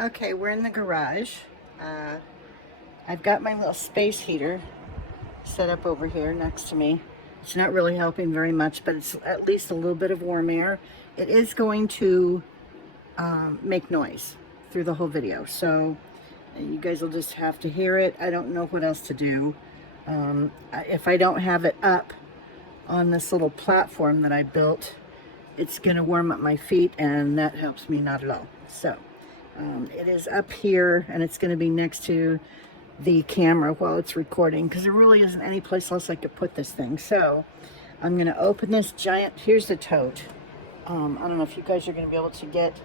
Okay, we're in the garage. I've got my little space heater set up over here next to me. It's not really helping very much, but it's at least a little bit of warm air. It is going to make noise through the whole video, so you guys will just have to hear it. I don't know what else to do. If I don't have it up on this little platform that I built, it's going to warm up my feet, and that helps me not at all. So it is up here, and it's going to be next to the camera while it's recording, because there really isn't any place else I could put this thing. So I'm going to open this giant, here's the tote. I don't know if you guys are going to be able to get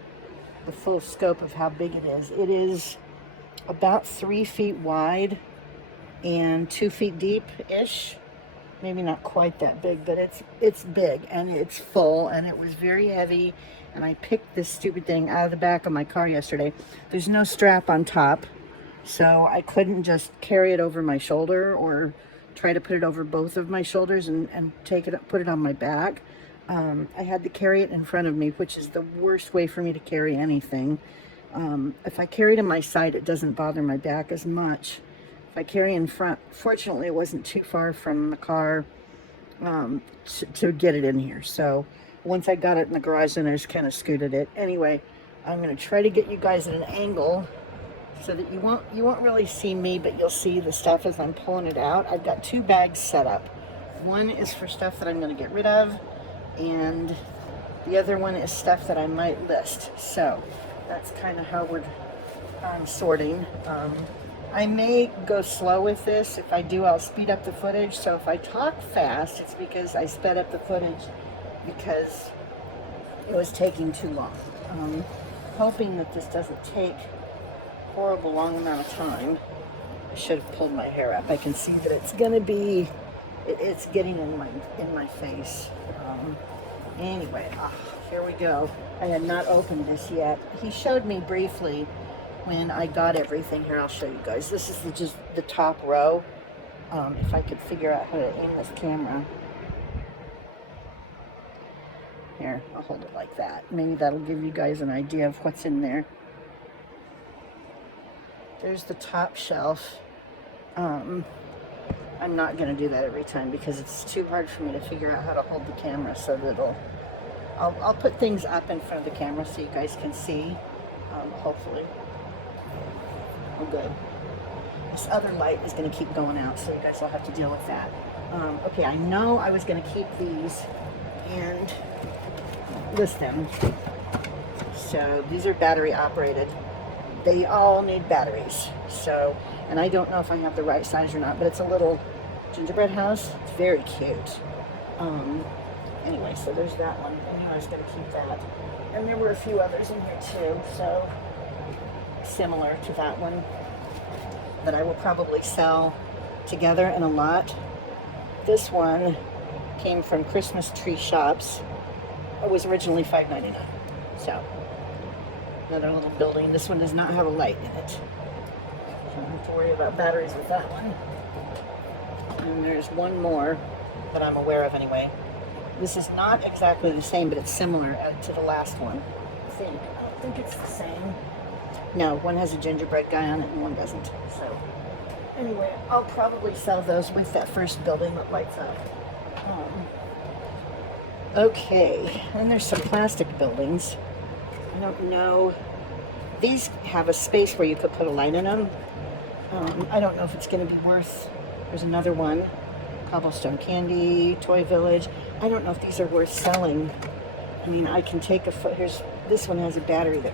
the full scope of how big it is. It is about 3 feet wide and 2 feet deep-ish. Maybe not quite that big, but it's big, and it's full, and it was very heavy. And I picked this stupid thing out of the back of my car yesterday. There's no strap on top, so I couldn't just carry it over my shoulder or try to put it over both of my shoulders and take it up, put it on my back. I had to carry it in front of me, which is the worst way for me to carry anything. If I carry it on my side, it doesn't bother my back as much. If I carry in front, fortunately it wasn't too far from the car to get it in here. So once I got it in the garage, then I just kind of scooted it. Anyway, I'm going to try to get you guys at an angle so that you won't really see me, but you'll see the stuff as I'm pulling it out. I've got 2 bags set up. One is for stuff that I'm going to get rid of, and the other one is stuff that I might list. So that's kind of how I'm sorting. I may go slow with this. If I do, I'll speed up the footage. So if I talk fast, it's because I sped up the footage because it was taking too long. Hoping that this doesn't take a horrible long amount of time. I should have pulled my hair up. I can see that it's gonna be, it's getting in my face. Anyway, here we go. I had not opened this yet. He showed me briefly when I got everything. Here, I'll show you guys. This is just the top row. If I could figure out how to aim this camera. Here, I'll hold it like that. Maybe that'll give you guys an idea of what's in there. There's the top shelf. I'm not going to do that every time because it's too hard for me to figure out how to hold the camera so that I'll put things up in front of the camera so you guys can see, hopefully. Oh, good. This other light is going to keep going out, so you guys will have to deal with that. Okay, I know I was going to keep these and list them. So these are battery operated. They all need batteries. So, and I don't know if I have the right size or not, but it's a little gingerbread house. It's very cute. Anyway, so there's that one. I knew I was going to keep that. And there were a few others in here too, so similar to that one that I will probably sell together in a lot. This one came from Christmas Tree Shops. It was originally $5.99. So another little building. This one does not have a light in it. So I don't have to worry about batteries with that one. And there's one more that I'm aware of anyway. This is not exactly the same, but it's similar to the last one. I don't think it's the same. No, one has a gingerbread guy on it and one doesn't. So anyway, I'll probably sell those with that first building that lights up. Okay, and there's some plastic buildings. I don't know. These have a space where you could put a light in them. I don't know if it's going to be worth. There's another one, Cobblestone Candy, Toy Village. I don't know if these are worth selling. I mean, I can take a foot. This one has a battery that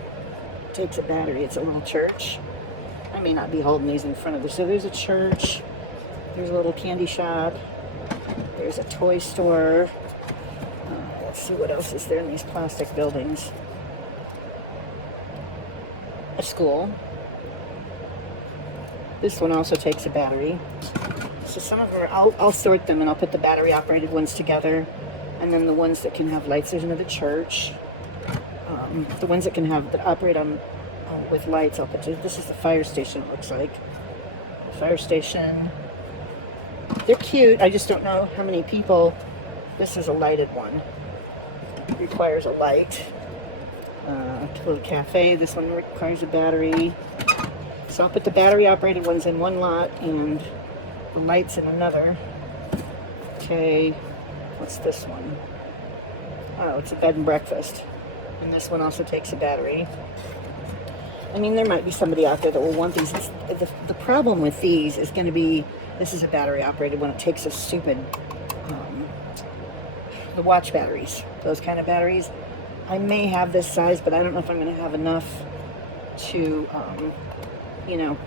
takes a battery. It's a little church. I may not be holding these in front of this. So there's a church. There's a little candy shop. There's a toy store. Let's see what else is there in these plastic buildings. A school. This one also takes a battery. So some of them, I'll sort them and I'll put the battery operated ones together. And then the ones that can have lights, there's another church. The ones that operate on with lights, I'll put. This is the fire station, it looks like. The fire station. They're cute. I just don't know how many people. This is a lighted one. It requires a light. Tote Cafe. This one requires a battery. So I'll put the battery operated ones in one lot and the lights in another. Okay, what's this one? Oh, it's a bed and breakfast. And this one also takes a battery. I mean, there might be somebody out there that will want these. The problem with these is going to be, this is a battery operated one. It takes a stupid, the watch batteries, those kind of batteries. I may have this size, but I don't know if I'm going to have enough to, you know,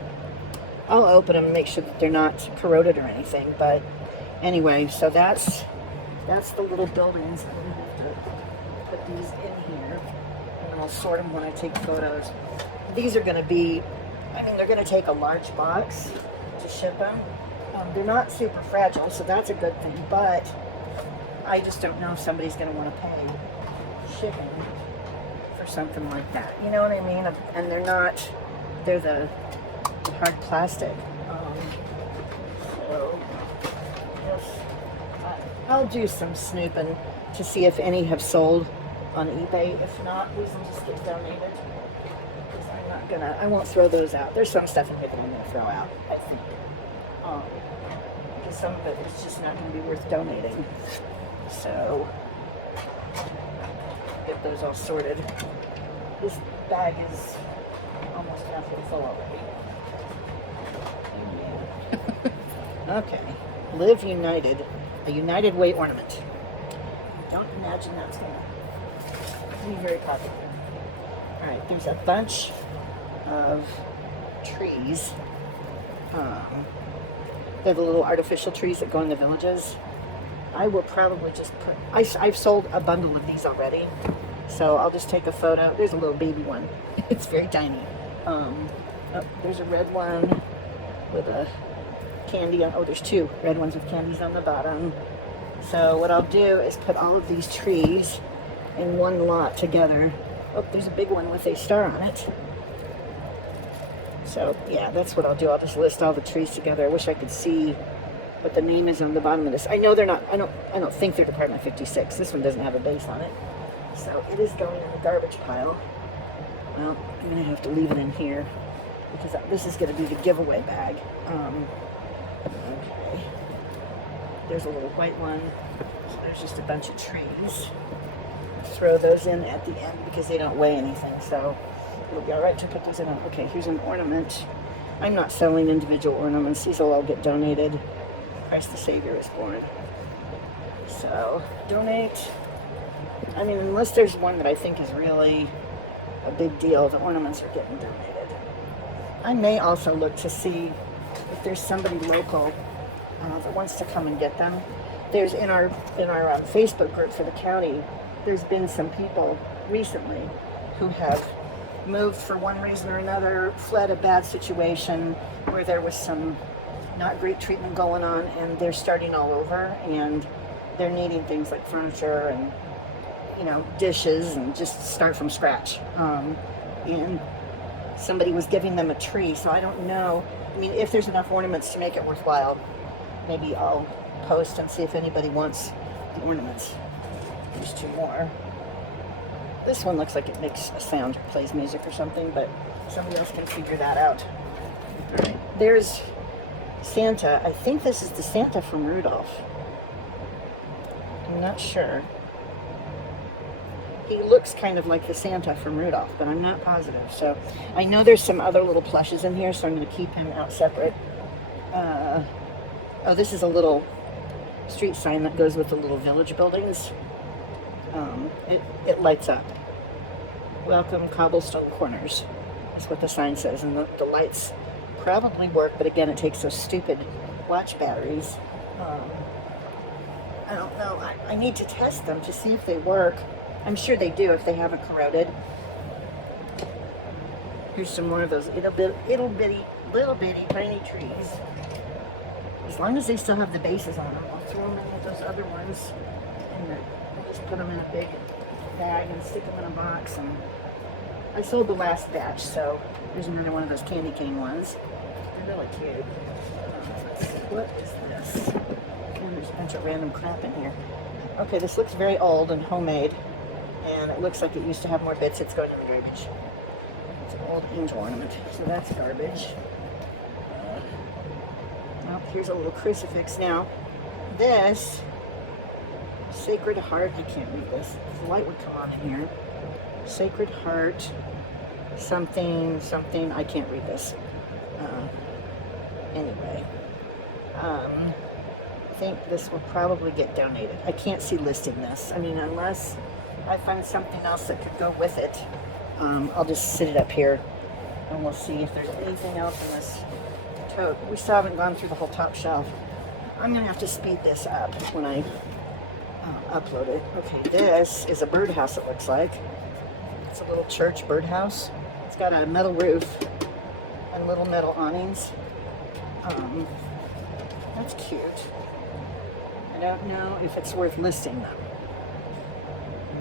I'll open them and make sure that they're not corroded or anything. But anyway, so that's the little buildings. I'm going to have to put these in here, and I'll sort them when I take photos. These are going to be, I mean, they're going to take a large box to ship them. They're not super fragile, so that's a good thing, but I just don't know if somebody's going to want to pay shipping for something like that. You know what I mean? And they're not, they're the hard plastic. So yes, I'll do some snooping to see if any have sold on eBay. If not, these will just get donated. I won't throw those out. There's some stuff in here that I'm going to throw out, I think. Because some of it is just not going to be worth donating. So, get those all sorted. This bag is almost halfway full already. Okay. Live United. A United Way ornament. I don't imagine that's going to be very popular. Alright, there's a bunch of trees. They're the little artificial trees that go in the villages. I will probably just put, I've sold a bundle of these already, so I'll just take a photo. There's a little baby one. It's very tiny. Oh, there's a red one with a candy on, oh, there's two red ones with candies on the bottom. So what I'll do is put all of these trees in one lot together. Oh, there's a big one with a star on it. So yeah, that's what I'll do. I'll just list all the trees together. I wish I could see what the name is on the bottom of this. I know they're not, I don't think they're Department 56. This one doesn't have a base on it. So it is going in the garbage pile. Well, I'm gonna have to leave it in here because this is gonna be the giveaway bag. Okay. There's a little white one. So there's just a bunch of trees. Throw those in at the end because they don't weigh anything, so it'll be all right to put these in. Okay, here's an ornament. I'm not selling individual ornaments. These will all get donated. Christ the Savior is born. So, donate. I mean, unless there's one that I think is really a big deal, the ornaments are getting donated. I may also look to see if there's somebody local that wants to come and get them. There's in our Facebook group for the county, there's been some people recently who have moved for one reason or another, fled a bad situation where there was some not great treatment going on, and they're starting all over, and they're needing things like furniture and, you know, dishes, and just start from scratch. And somebody was giving them a tree, so I don't know. I mean, if there's enough ornaments to make it worthwhile, maybe I'll post and see if anybody wants the ornaments. There's two more. This one looks like it makes a sound, plays music or something, but somebody else can figure that out. All right, there's Santa. I think this is the Santa from Rudolph. I'm not sure. He looks kind of like the Santa from Rudolph, but I'm not positive. So I know there's some other little plushes in here, so I'm going to keep him out separate. Oh, this is a little street sign that goes with the little village buildings. It lights up. Welcome Cobblestone Corners. That's what the sign says, and the lights probably work, but again, it takes those stupid watch batteries. I don't know. I need to test them to see if they work. I'm sure they do if they haven't corroded. Here's some more of those little bitty tiny trees. As long as they still have the bases on them, I'll throw them in with those other ones, and I'll just put them in a big bag and stick them in a box. And I sold the last batch, so there's another one of those candy cane ones. They're really cute. What is this? And there's a bunch of random crap in here. Okay, this looks very old and homemade. and it looks like it used to have more bits. It's going in the garbage. It's an old angel ornament, so that's garbage. Oh, here's a little crucifix. Now, this Sacred Heart, I can't read this. The light would come on in here. Sacred Heart, something, I can't read this. Anyway, I think this will probably get donated. I can't see listing this. I mean, unless I find something else that could go with it, I'll just sit it up here and we'll see if there's anything else in this tote. We still haven't gone through the whole top shelf. I'm gonna have to speed this up when I upload it. Okay, this is a birdhouse, it looks like. It's a little church birdhouse. It's got a metal roof and little metal awnings. That's cute. I don't know if it's worth listing though.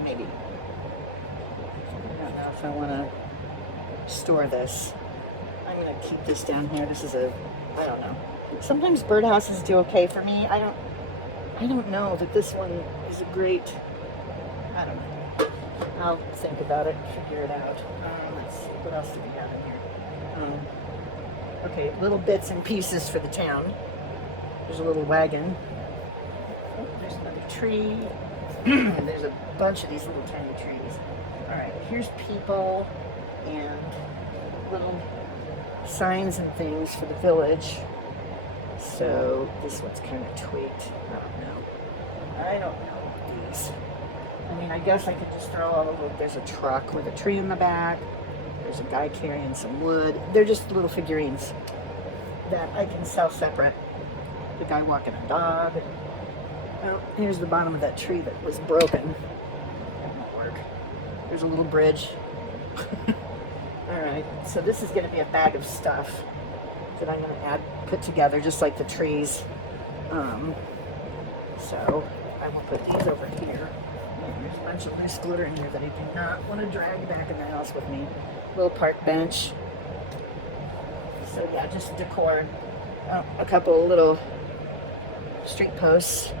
Maybe. I don't know if I want to store this. I'm going to keep this down here. This is I don't know. Sometimes birdhouses do okay for me. I don't know that this one is a great, I don't know. I'll think about it, figure it out. Let's see, what else do we have in here? Okay, little bits and pieces for the town. There's a little wagon. Oh, there's another tree. There's a bunch of these little tiny trees. All right, here's people and little signs and things for the village. So this one's kind of tweaked. I don't know these. I mean, I guess I could just throw all over. There's a truck with a tree in the back. There's a guy carrying some wood. They're just little figurines that I can sell separate. The guy walking a dog. Oh, here's the bottom of that tree that was broken. That won't work. There's a little bridge. Alright, so this is going to be a bag of stuff that I'm going to put together, just like the trees. So I will put these over here. And there's a bunch of loose glitter in here that I do not want to drag back in the house with me. Little park bench. So yeah, just decor. A couple little street posts.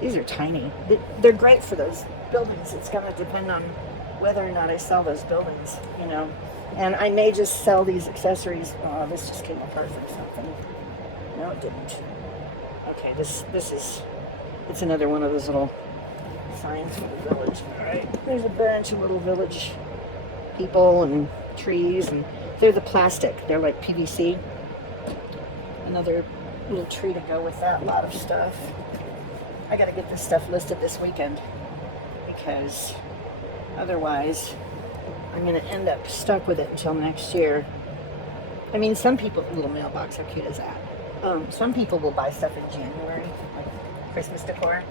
These are tiny. They're great for those buildings. It's going to depend on whether or not I sell those buildings, you know. And I may just sell these accessories. Oh, this just came apart from something. No, it didn't. Okay, this is, it's another one of those little signs for the village. All right, there's a bunch of little village people and trees, and they're the plastic. They're like PVC. Another little tree to go with that. A lot of stuff. I got to get this stuff listed this weekend because otherwise I'm going to end up stuck with it until next year. I mean, some people, little mailbox, how cute is that? Some people will buy stuff in January, like Christmas decor.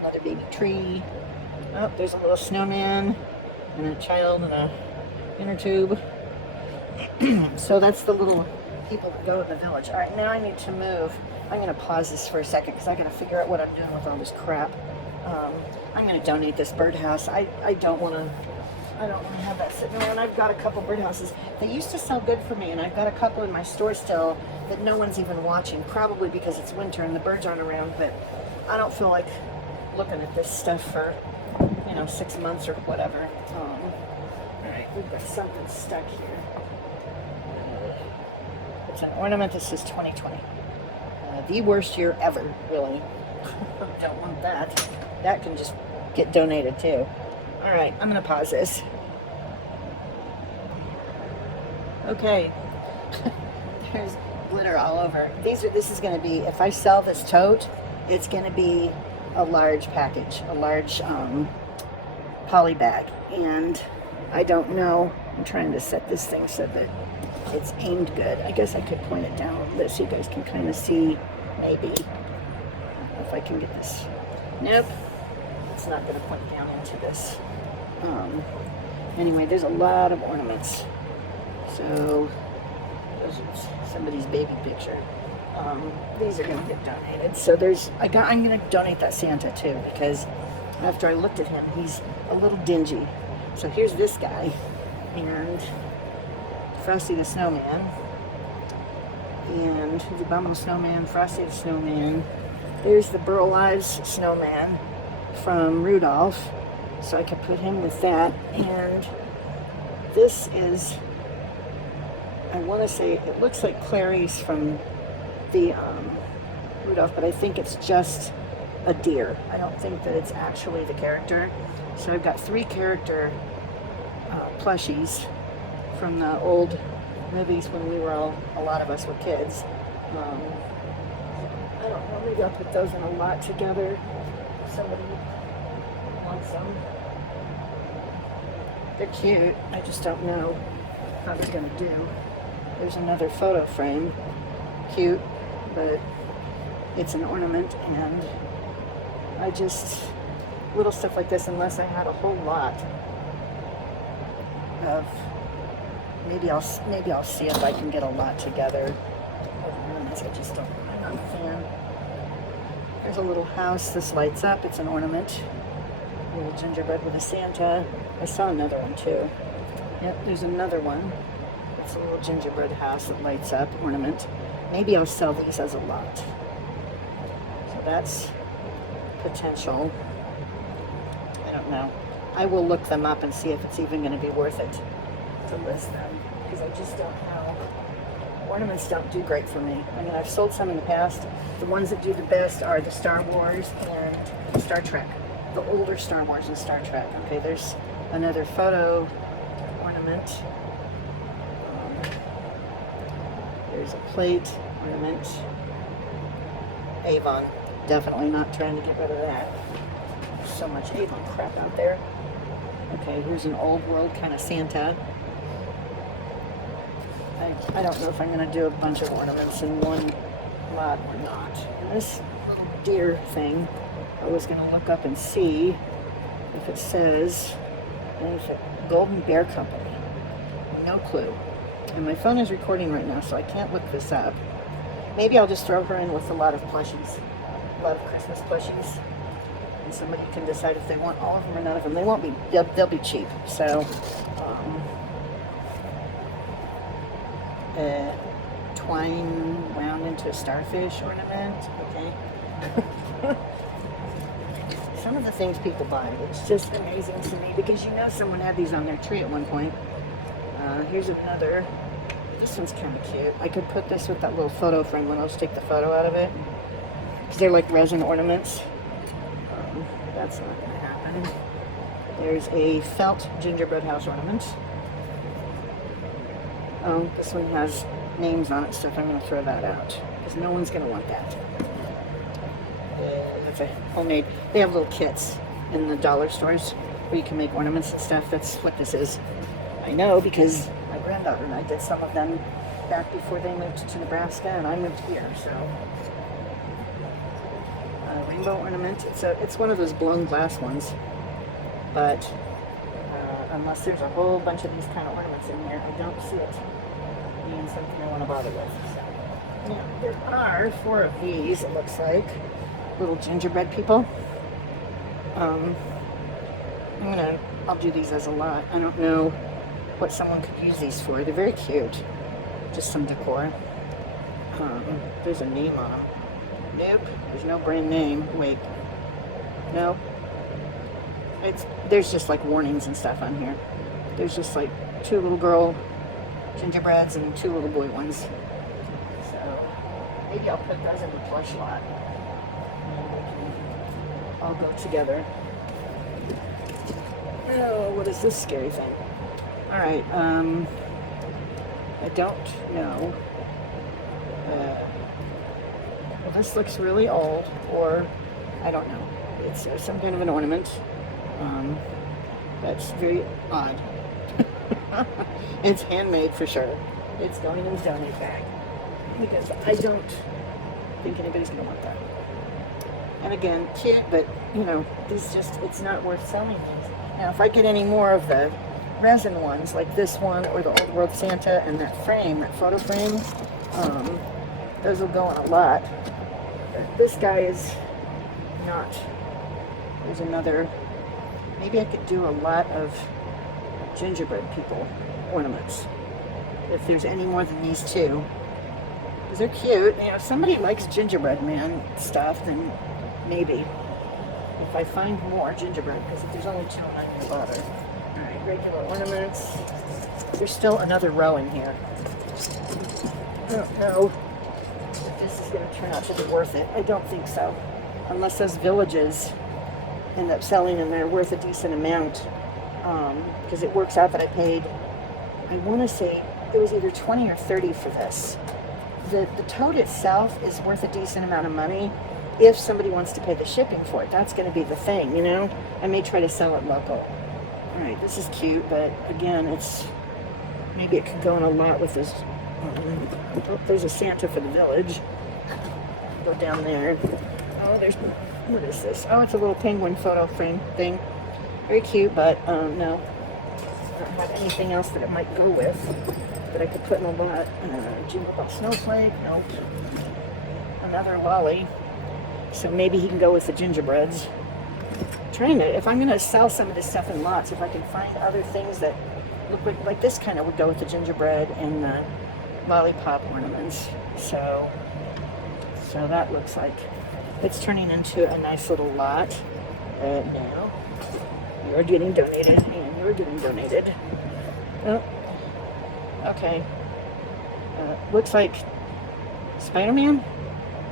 Another baby tree. Oh, there's a little snowman and a child in a inner tube. So that's the little people that go in the village. All right, now I need to move. I'm going to pause this for a second because I got to figure out what I'm doing with all this crap. I'm going to donate this birdhouse. I don't want to have that sitting around. I've got a couple birdhouses. They used to sell good for me, and I've got a couple in my store still that no one's even watching, probably because it's winter and the birds aren't around, but I don't feel like looking at this stuff for, 6 months or whatever. All right, we've got something stuck here. It's an ornament that says 2020. The worst year ever, really. Don't want that. That can just get donated too. All right, I'm gonna pause this. Okay, there's glitter all over. This is gonna be, if I sell this tote, it's gonna be a large package, a large poly bag. And I don't know, I'm trying to set this thing so that it's aimed good. I guess I could point it down a little bit so you guys can kind of see, maybe. I don't know if I can get this. Nope, it's not gonna point down into this. Anyway, there's a lot of ornaments. So, there's somebody's baby picture. These are gonna get donated. So I'm gonna donate that Santa too, because after I looked at him, he's a little dingy. So here's this guy, and Frosty the Snowman, and the Abominable Snowman, Frosty the Snowman. There's the Burl Ives Snowman from Rudolph. So I could put him with that. And this is, I want to say, it looks like Clarice from the Rudolph, but I think it's just a deer. I don't think that it's actually the character. So I've got 3 character plushies from the old movies when we were all, a lot of us were kids. I don't know, maybe I'll put those in a lot together if somebody wants them. They're cute, I just don't know how they're gonna do. There's another photo frame, cute, but it's an ornament, and I just, little stuff like this, unless I had a whole lot of, maybe I'll see if I can get a lot together of ornaments. I just don't, I'm not a fan. There's a little house, this lights up, it's an ornament. A little gingerbread with a Santa. I saw another one too. Yep, there's another one. It's a little gingerbread house that lights up, ornament. Maybe I'll sell these as a lot. So that's potential. I don't know. I will look them up and see if it's even going to be worth it to list them, because I just don't know. Ornaments don't do great for me. I mean, I've sold some in the past. The ones that do the best are the Star Wars and Star Trek. The older Star Wars and Star Trek. Okay, there's another photo ornament. There's a plate ornament. Avon. Definitely not trying to get rid of that. So much Avon crap out there. Okay, here's an old world kind of Santa. I don't know if I'm going to do a bunch of ornaments in one lot or not. And this little deer thing, I was going to look up and see if it says anything. Golden Bear Company. No clue. And my phone is recording right now, so I can't look this up. Maybe I'll just throw her in with a lot of plushies. A lot of Christmas plushies. And somebody can decide if they want all of them or none of them. They won't be, they'll be cheap. So, twine wound into a starfish ornament. Okay. Some of the things people buy, it's just amazing to me, because you know someone had these on their tree at one point. Here's another. This one's kind of cute. I could put this with that little photo frame when I'll just take the photo out of it, because they're like resin ornaments. That's not going to happen. There's a felt gingerbread house ornament. Oh, this one has names on it, stuff. I'm going to throw that out, because no one's going to want that. It's a homemade. They have little kits in the dollar stores where you can make ornaments and stuff. That's what this is. I know, because my granddaughter and I did some of them back before they moved to Nebraska and I moved here. So, rainbow ornament. It's one of those blown glass ones, but unless there's a whole bunch of these kind of ornaments in here, I don't see it being something I want to bother with. So, yeah, there are 4 of these, it looks like, little gingerbread people. I'll do these as a lot. I don't know what someone could use these for. They're very cute. Just some decor. There's a name on them. Nope, there's no brand name. Wait, no. There's just like warnings and stuff on here. There's just like 2 little girl gingerbreads and 2 little boy ones. So maybe I'll put those in the plush lot. All go together. Oh, what is this scary thing? All right, I don't know. Well, this looks really old, or I don't know. It's some kind of an ornament. That's very odd. It's handmade for sure. It's going in a donate bag, because I don't think anybody's gonna want that. And again, cute, but you know, it's not worth selling these. Now, if I get any more of the resin ones, like this one, or the Old World Santa, and that frame, that photo frame, those will go in a lot. But this guy is not. There's another. Maybe I could do a lot of gingerbread people ornaments, if there's any more than these 2. Because they're cute. You know, if somebody likes gingerbread man stuff, then maybe. if I find more gingerbread, because if there's only two, I'm not going to bother. Alright, regular ornaments. There's still another row in here. I don't know if this is going to turn out to be worth it. I don't think so. Unless those villages end up selling and they're worth a decent amount. Because it works out that I paid, I want to say it was either 20 or 30 for this. The tote itself is worth a decent amount of money if somebody wants to pay the shipping for it. That's going to be the thing, you know? I may try to sell it local. Alright, this is cute, but again, it's, maybe it could go in a lot with this. Oh, there's a Santa for the village. Go down there. Oh, there's, what is this? Oh, it's a little penguin photo frame thing. Very cute, but no. I don't have anything else that it might go with that I could put in a lot. Jingle Bell Snowflake, nope. Another lolly. So maybe he can go with the gingerbreads. Trying to, if I'm going to sell some of this stuff in lots, if I can find other things that look like this kind of would go with the gingerbread and the lollipop ornaments. So that looks like it's turning into a nice little lot. Now, you're getting donated, and you're getting donated. Oh, okay. Looks like Spider-Man?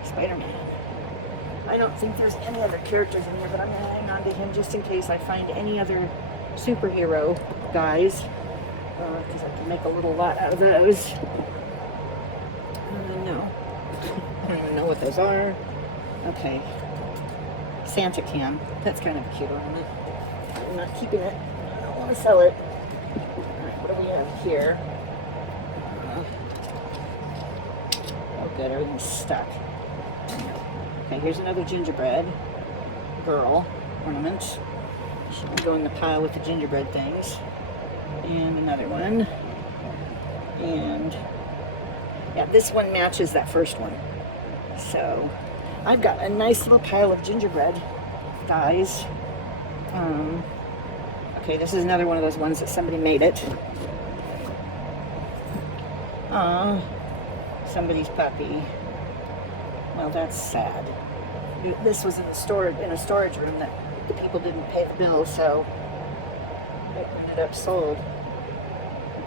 Spider-Man. I don't think there's any other characters in here, but I'm going to hang on to him just in case I find any other superhero guys. Because I can make a little lot out of those. I don't even know. I don't even know what those are. Okay. Santa can. That's kind of a cute ornament. I'm not keeping it. I don't want to sell it. Alright, what do we have here? Oh good, everything's stuck. Okay, here's another gingerbread girl ornament. She can go in the pile with the gingerbread things. And another one. And yeah, this one matches that first one. So I've got a nice little pile of gingerbread guys. Okay, this is another one of those ones that somebody made it. Somebody's puppy. Well, that's sad. This was in a storage room that the people didn't pay the bill, so it ended up sold.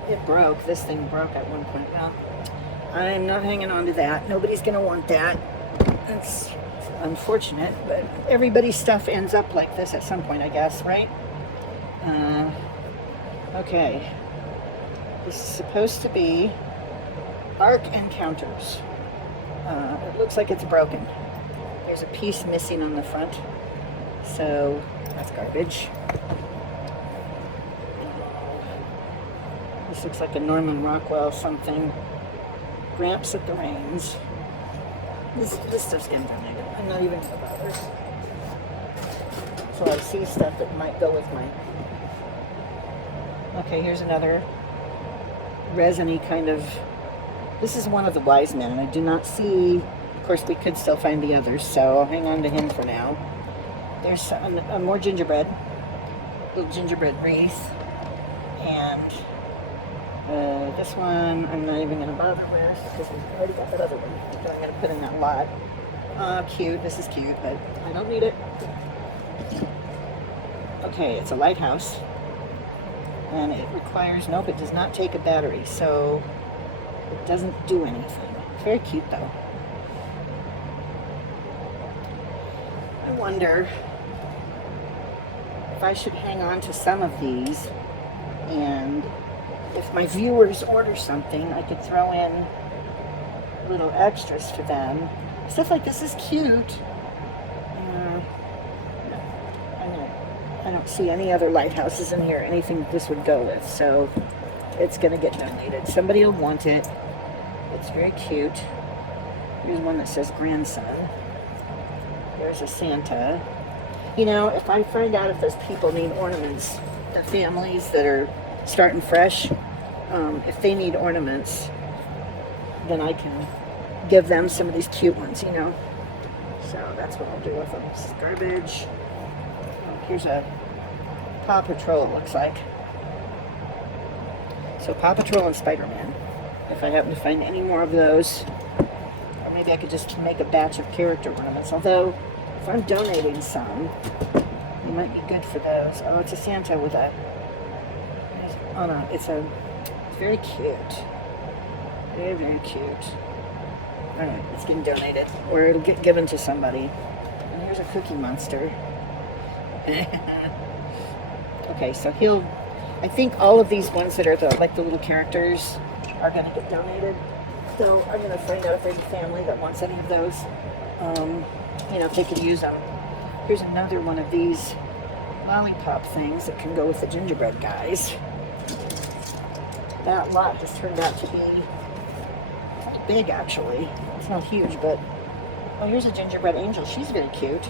It broke. This thing broke at one point. Well, I'm not hanging on to that. Nobody's going to want that. That's unfortunate, but everybody's stuff ends up like this at some point, I guess, right? Okay. This is supposed to be Ark Encounters. It looks like it's broken. There's a piece missing on the front, so that's garbage. This looks like a Norman Rockwell something. Gramps at the Reins. This stuff's getting donated. I'm not even gonna bother. So I see stuff that might go with mine. Okay, here's another resiny kind of. This is one of the wise men, and I do not see. Of course, we could still find the others, so I'll hang on to him for now. There's a more gingerbread, little gingerbread wreath, and this one I'm not even going to bother with because I already got that other one that I'm going to put in that lot. Cute. This is cute, but I don't need it. Okay, it's a lighthouse, and it requires, nope, it does not take a battery, so it doesn't do anything. It's very cute, though. I wonder if I should hang on to some of these, and if my viewers order something, I could throw in little extras for them. Stuff like this is cute. I don't see any other lighthouses in here, anything this would go with, so it's going to get donated. Somebody will want it. It's very cute. Here's one that says grandson. There's a Santa. You know, if I find out if those people need ornaments, the families that are starting fresh, if they need ornaments, then I can give them some of these cute ones, you know. So that's what I'll do with them. This is garbage. Here's a Paw Patrol, it looks like. So Paw Patrol and Spider-Man. If I happen to find any more of those, or maybe I could just make a batch of character ornaments. Although if I'm donating some, they might be good for those. Oh, it's a Santa with a, oh no, it's very cute. Very, very cute. All right, it's getting donated, or it'll get given to somebody. And here's a Cookie Monster. Okay, so I think all of these ones that are like the little characters are going to get donated. So I'm going to find out if there's a family that wants any of those. You know, if they could use them. Here's another one of these lollipop things that can go with the gingerbread guys. That lot has turned out to be big, actually. It's not huge, but oh, here's a gingerbread angel. She's very cute.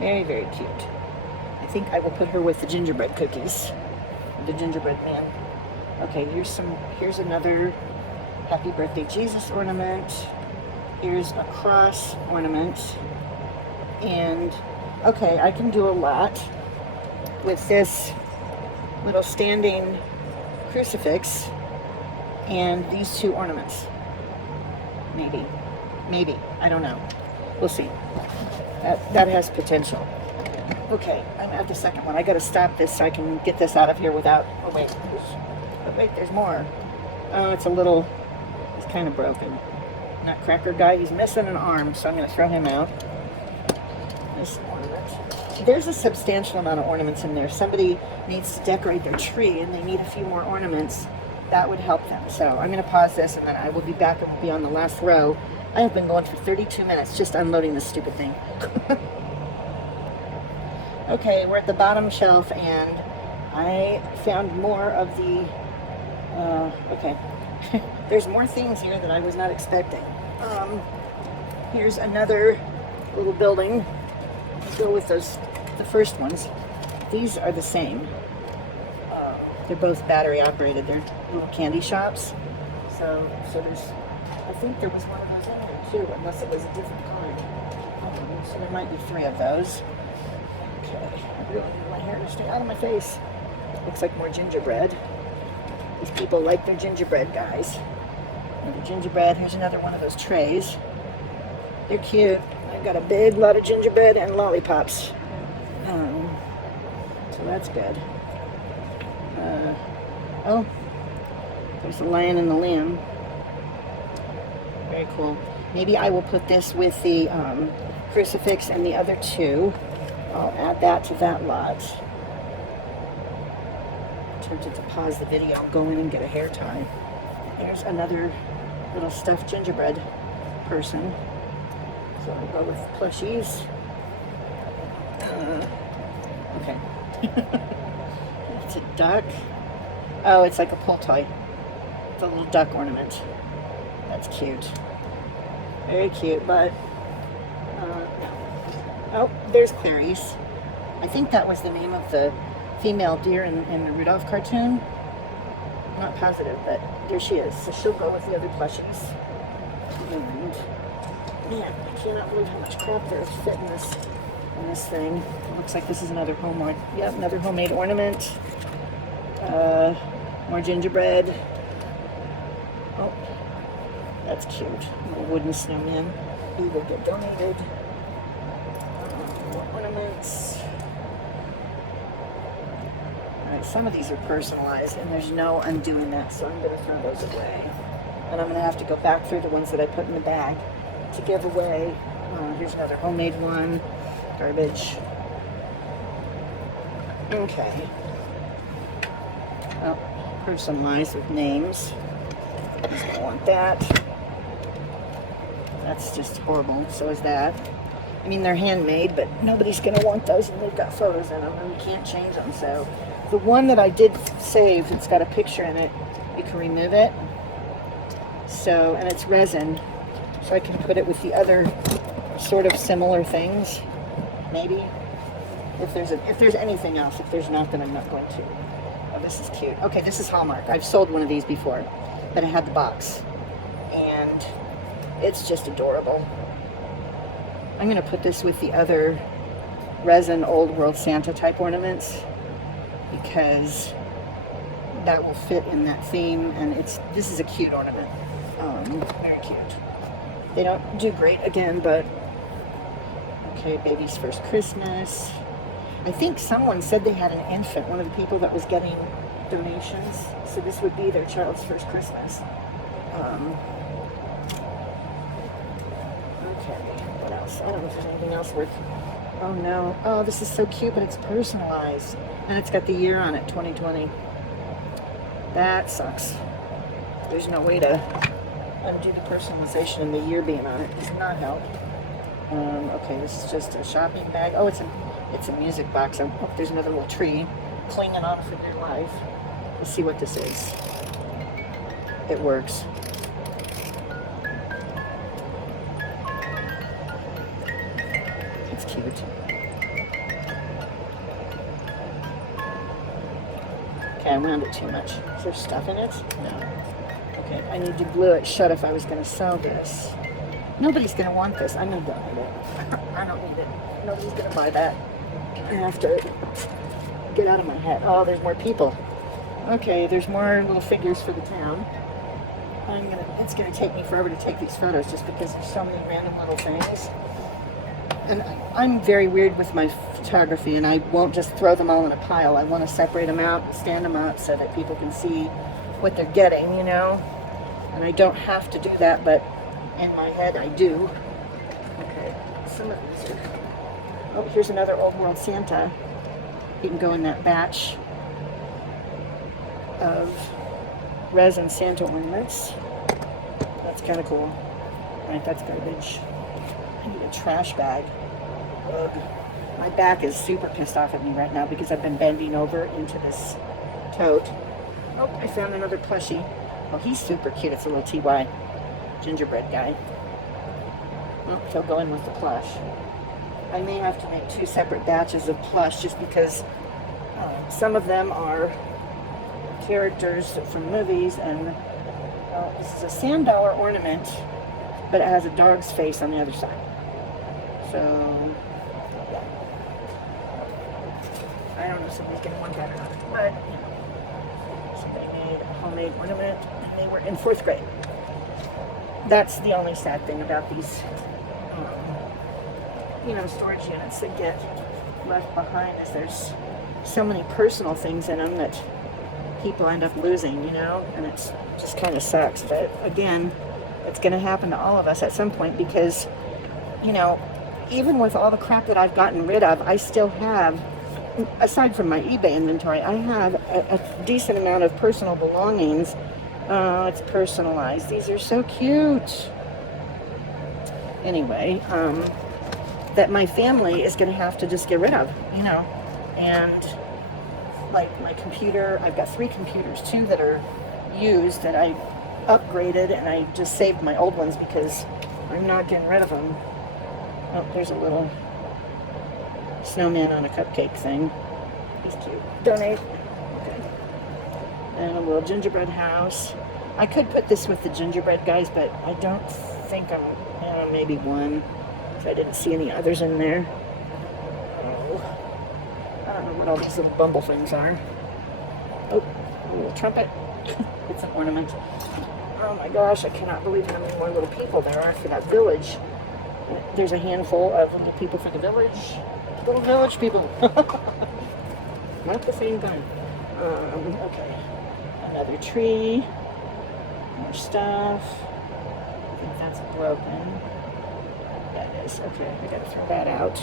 Very, very cute. I think I will put her with the gingerbread cookies. The gingerbread man. Okay, here's another Happy Birthday Jesus ornament. Here's a cross ornament. And okay, I can do a lot with this little standing crucifix and these two ornaments. Maybe, I don't know. We'll see. That has potential. Okay, I'm at the second one. I gotta stop this so I can get this out of here without, oh wait, there's more. Oh, it's kind of broken. Nutcracker guy, he's missing an arm, so I'm gonna throw him out. This ornament. There's a substantial amount of ornaments in there. Somebody needs to decorate their tree and they need a few more ornaments. That would help them. So I'm gonna pause this and then I will be back and we'll be on the last row. I have been going for 32 minutes just unloading this stupid thing. Okay, we're at the bottom shelf and I found more of the, okay. There's more things here that I was not expecting. Here's another little building. Let's go with the first ones. These are the same. They're both battery operated. They're little candy shops. So I think there was one of those in there too, unless it was a different kind. So there might be 3 of those. Okay, I really need my hair to stay out of my face. Looks like more gingerbread. These people like their gingerbread, guys. Another gingerbread. Here's another one of those trays. They're cute. I've got a big lot of gingerbread and lollipops. So that's good. Oh, there's the lion and the lamb. Very cool. Maybe I will put this with the crucifix and the other 2. I'll add that to that lot. I'm tempted to pause the video and go in and get a hair tie. There's another little stuffed gingerbread person. So I'll go with plushies. Okay. It's a duck. Oh, it's like a pull toy. It's a little duck ornament. That's cute. Very cute, but no. Oh, there's Clarice. I think that was the name of the female deer in the Rudolph cartoon. I'm not positive, but there she is. So she'll go with the other plushies. And man, I cannot believe how much crap there is fit in this thing. It looks like this is another another homemade ornament. More gingerbread. Oh, that's cute. Little wooden snowman. He will get donated. More ornaments. Alright, some of these are personalized and there's no undoing that, so I'm going to throw those away. And I'm going to have to go back through the ones that I put in the bag to give away. Here's another homemade one. Garbage. Okay. Oh, personalized with names. I don't want that. That's just horrible. So is that. I mean, they're handmade, but nobody's going to want those, and they've got photos in them, and you can't change them. So the one that I did save, it's got a picture in it. You can remove it. So, and it's resin, so I can put it with the other sort of similar things. Maybe. If there's anything else. If there's not, then I'm not going to. Oh, this is cute. Okay, this is Hallmark. I've sold one of these before, but I had the box. And it's just adorable. I'm going to put this with the other resin Old World Santa type ornaments because that will fit in that theme, and this is a cute ornament. Very cute. They don't do great again, but okay, baby's first Christmas. I think someone said they had an infant, one of the people that was getting donations. So this would be their child's first Christmas. Okay, what else? I don't know if there's anything else worth. Oh no. Oh, this is so cute, but it's personalized. And it's got the year on it, 2020. That sucks. There's no way to undo the personalization and the year being on it. Does not help. Okay, this is just a shopping bag. Oh, it's a music box. Oh, there's another little tree clinging on for dear life. Let's see what this is. It works. It's cute. Okay, I wound it too much. Is there stuff in it? No. Okay, I need to glue it shut if I was going to sell this. Nobody's going to want this. I'm going to donate it. I don't need it. Nobody's going to buy that. I have to get out of my head. Oh, there's more people. Okay, there's more little figures for the town. It's gonna take me forever to take these photos just because there's so many random little things. And I'm very weird with my photography, and I won't just throw them all in a pile. I want to separate them out and stand them up so that people can see what they're getting, you know? And I don't have to do that, but in my head I do. Okay, some of these are... Oh, here's another Old World Santa. You can go in that batch of resin Santa ornaments. That's kind of cool. Right, that's garbage. I need a trash bag. Ugh. My back is super pissed off at me right now because I've been bending over into this tote. Oh, I found another plushie. Oh, he's super cute. It's a little TY gingerbread guy. Oh, he'll go in with the plush. I may have to make 2 separate batches of plush just because some of them are characters from movies, and this is a sand dollar ornament, but it has a dog's face on the other side. So, yeah. I don't know if somebody's going to want that or not, but, you know, somebody made a homemade ornament, and they were in 4th grade. That's the only sad thing about these, you know, storage units that get left behind is there's so many personal things in them that people end up losing, you know, and it's just kind of sucks. But again, it's going to happen to all of us at some point because, you know, even with all the crap that I've gotten rid of, I still have, aside from my eBay inventory, I have a decent amount of personal belongings. It's personalized. These are so cute. Anyway, that my family is going to have to just get rid of, you know, and like my computer, I've got 3 computers, 2 that are used that I upgraded, and I just saved my old ones because I'm not getting rid of them. Oh, there's a little snowman on a cupcake thing. He's cute. Donate. Okay. And a little gingerbread house. I could put this with the gingerbread guys, but I don't think maybe one. I didn't see any others in there. Oh, I don't know what all these little bumble things are. Oh, a little trumpet. It's an ornament. Oh my gosh, I cannot believe how many more little people there are for that village. There's a handful of little people for the village. Little village people. Not at the same time. Okay. Another tree. More stuff. I think that's broken. Okay, I gotta throw that out.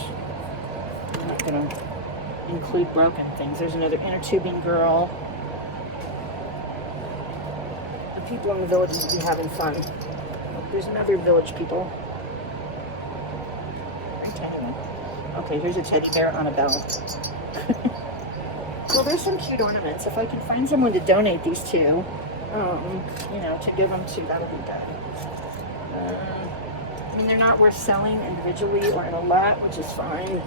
I'm not gonna include broken things. There's another inner tubing girl. The people in the village will be having fun. Oh, there's another village people. Okay, here's a teddy bear on a bell. Well, there's some cute ornaments. If I can find someone to donate these to, you know, to give them to, that'll be good. I mean, they're not worth selling individually or in a lot, which is fine,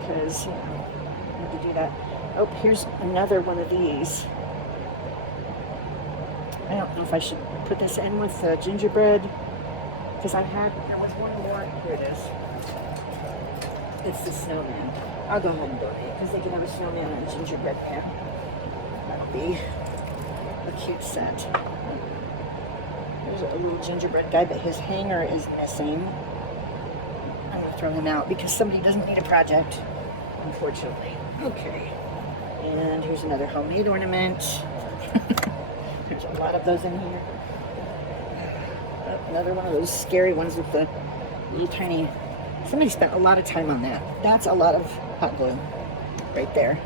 because, you know, I need to do that. Oh, here's another one of these. I don't know if I should put this in with the gingerbread, because there was one more. Here it is. It's the snowman. I'll go ahead and donate, because they can have a snowman and a gingerbread man. That'll be a cute set. There's a little gingerbread guy, but his hanger is missing. I'm going to throw him out because somebody doesn't need a project, unfortunately. Okay. And here's another homemade ornament. There's a lot of those in here. Another one of those scary ones with the little tiny... Somebody spent a lot of time on that. That's a lot of hot glue right there.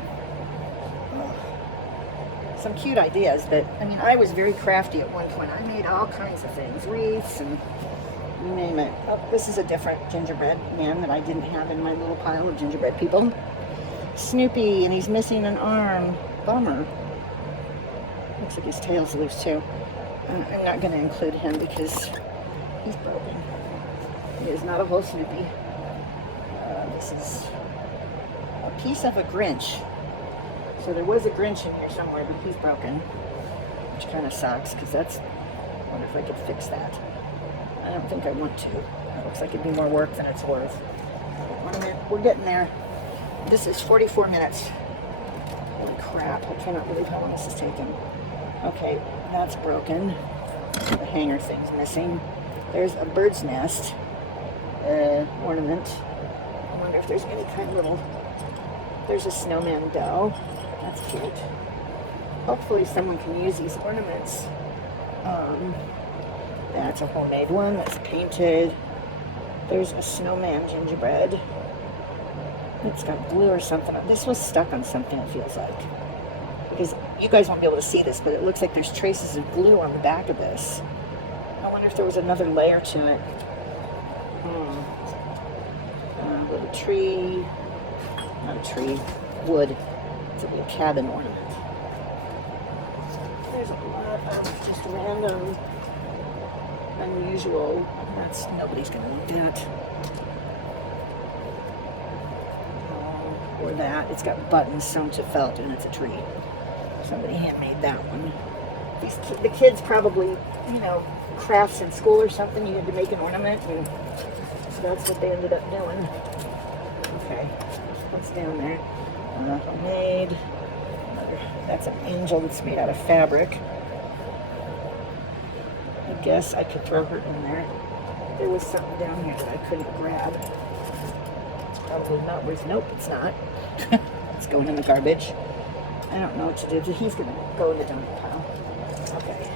Some cute ideas, but I mean, I was very crafty at one point. I made all kinds of things, wreaths and you name it. Oh, this is a different gingerbread man that I didn't have in my little pile of gingerbread people. Snoopy, and he's missing an arm. Bummer. Looks like his tail's loose too. I'm not going to include him because he's broken. He is not a whole Snoopy. This is a piece of a Grinch. So there was a Grinch in here somewhere, but he's broken, which kind of sucks because that's... I wonder if I could fix that. I don't think I want to. It looks like it'd be more work than it's worth. We're getting there. This is 44 minutes. Holy crap, I cannot believe how long this is taking. Okay, that's broken. The hanger thing's missing. There's a bird's nest ornament. I wonder if there's any kind of little... There's a snowman doll. That's cute. Hopefully someone can use these ornaments. That's a homemade one that's painted. There's a snowman gingerbread. It's got glue or something. This was stuck on something, it feels like. Because you guys won't be able to see this, but it looks like there's traces of glue on the back of this. I wonder if there was another layer to it. A little tree. Not a tree. Wood. It's a little cabin ornament. There's a lot of just random, unusual. That's... Nobody's going to need that. Or that. It's got buttons sewn to felt and it's a tree. Somebody handmade that one. The kids probably, you know, crafts in school or something, you had to make an ornament, and so that's what they ended up doing. Okay, what's down there? Homemade. That's an angel that's made out of fabric. I guess I could throw her in there. There was something down here that I couldn't grab. It's probably not worth... Nope, it's not. It's going in the garbage. I don't know what to do. He's going to go in the donut pile. Okay.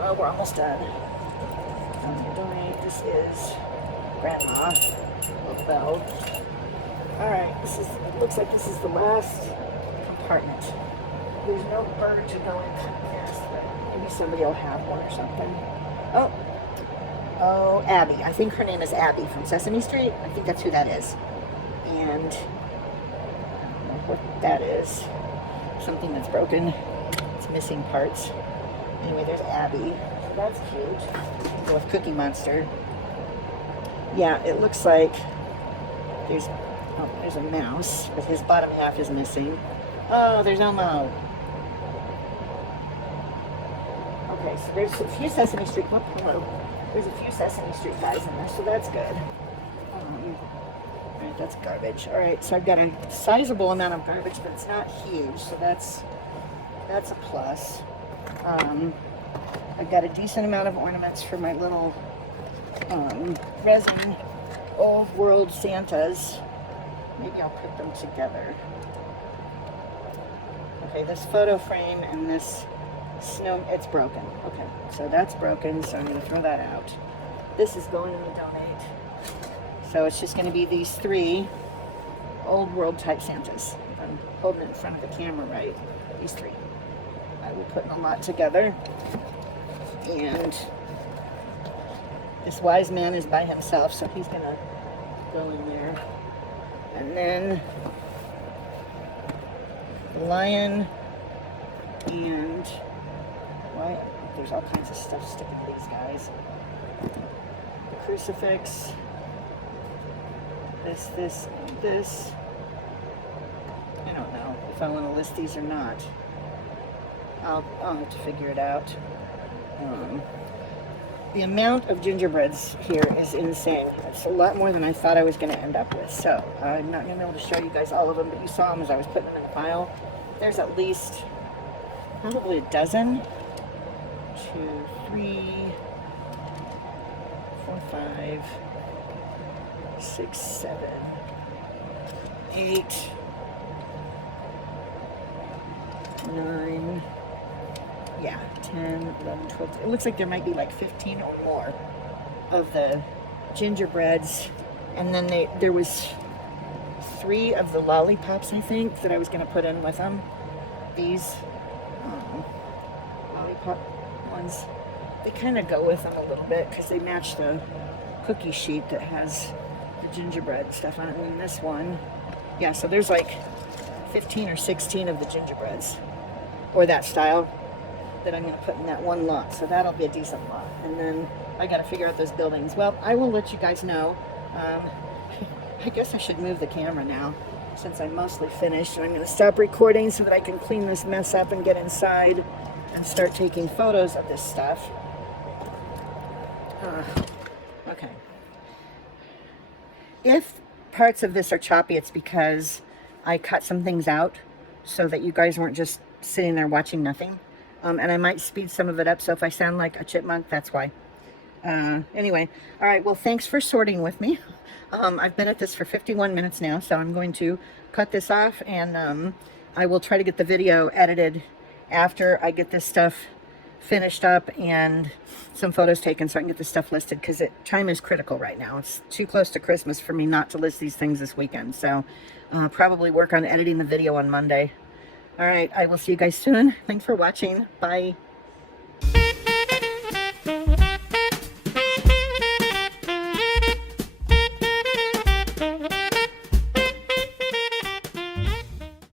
Oh, we're almost done. I'm going to donate. This is Grandma. Little bell. Alright, it looks like this is the last compartment. There's no bird to go in this, but maybe somebody will have one or something. Oh, Abby. I think her name is Abby from Sesame Street. I think that's who that is. And I don't know what that is. Something that's broken. It's missing parts. Anyway, there's Abby. So that's cute. Go with Cookie Monster. Yeah, it looks like there's a mouse, but his bottom half is missing. Oh, there's Elmo. Okay, so there's a few Sesame Street. Oh, hello. There's a few Sesame Street guys in there, so that's good. Alright, that's garbage. Alright, so I've got a sizable amount of garbage, but it's not huge, so that's a plus. I've got a decent amount of ornaments for my little resin old world Santas. Maybe I'll put them together. Okay, this photo frame and this snow, it's broken. Okay, so that's broken, so I'm going to throw that out. This is going in the donate. So it's just going to be these three old world type Santas. I'm holding it in front of the camera, right? These three. I will put a lot together. And this wise man is by himself, so he's going to go in there. And then the lion and why there's all kinds of stuff sticking to these guys. The crucifix. This. I don't know if I want to list these or not. I'll have to figure it out. The amount of gingerbreads here is insane. It's a lot more than I thought I was going to end up with. So I'm not going to be able to show you guys all of them, but you saw them as I was putting them in the pile. There's at least probably a dozen. 2, 3, 4, 5, 6, 7, 8, 9, yeah, 10, 11, 12. It looks like there might be like 15 or more of the gingerbreads. And then there was 3 of the lollipops, I think, that I was going to put in with them. These lollipop ones, they kind of go with them a little bit because they match the cookie sheet that has the gingerbread stuff on it. And then this one, yeah, so there's like 15 or 16 of the gingerbreads, or that style, that I'm going to put in that one lot. So that'll be a decent lot. And then I got to figure out those buildings. Well, I will let you guys know. I guess I should move the camera now since I'm mostly finished. And I'm going to stop recording so that I can clean this mess up and get inside and start taking photos of this stuff. Okay. If parts of this are choppy, it's because I cut some things out so that you guys weren't just sitting there watching nothing. And I might speed some of it up, so if I sound like a chipmunk, that's why. Anyway, all right, well, thanks for sorting with me. I've been at this for 51 minutes now, so I'm going to cut this off, and I will try to get the video edited after I get this stuff finished up and some photos taken so I can get this stuff listed, because time is critical right now. It's too close to Christmas for me not to list these things this weekend, so probably work on editing the video on Monday. All right, I will see you guys soon. Thanks for watching. Bye.